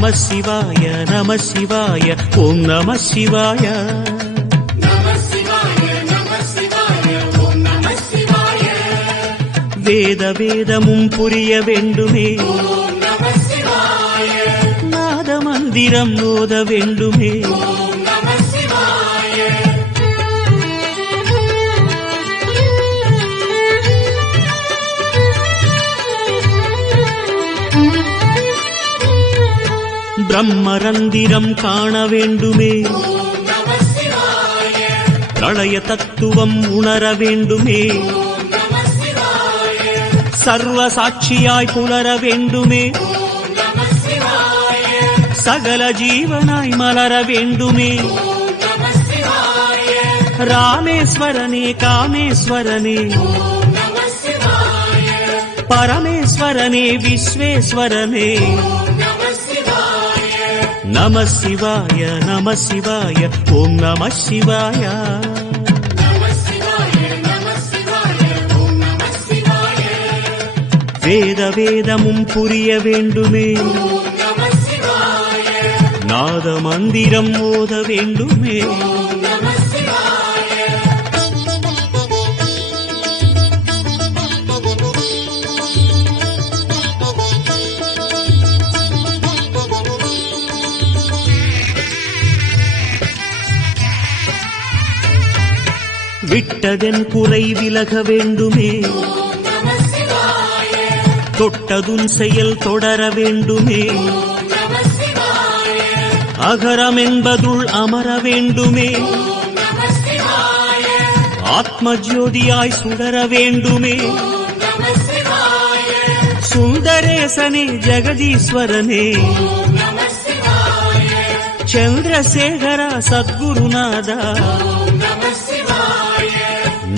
நம சிவாய நம சிவாய ஓம் நம சிவாய. வேத வேதமும் புரிய வேண்டுமே, நாத மந்திரம் ஓத வேண்டுமே. பிரம்மரந்திரம் காண வேண்டுமே, பிரளய தத்துவம் உணர வேண்டுமே. சர்வ சாட்சியாய் புலர வேண்டுமே, சகல ஜீவனாய் மலர வேண்டுமே. ராமேஸ்வரனே காமேஸ்வரனே பரமேஸ்வரனே விஸ்வேஸ்வரனே. நம சிவாய நம சிவாய ஓம் நம சிவாய. வேத வேதமும் புரிய வேண்டுமே, நாத மந்திரம் ஓத வேண்டுமே. விட்டதென் குறை விலக வேண்டுமே, தொட்டதுன் செயல் தொடர வேண்டுமே. அகரம் என்பதுள் அமர வேண்டுமே, ஆத்ம ஜோதியாய் சுடர வேண்டுமே. சுந்தரேசனே ஜெகதீஸ்வரனே சந்திரசேகரா சத்குருநாதா.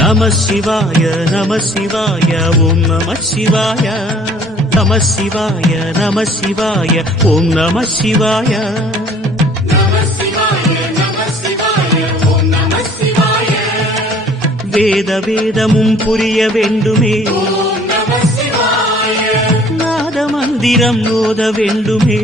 நம சிவாய நம சிவாய ஓம் நம சிவாய. நம சிவாய நம சிவாய ஓம் நம சிவாய. வேத வேதமும் புரிய வேண்டுமே, நாத மந்திரம் ஓத வேண்டுமே.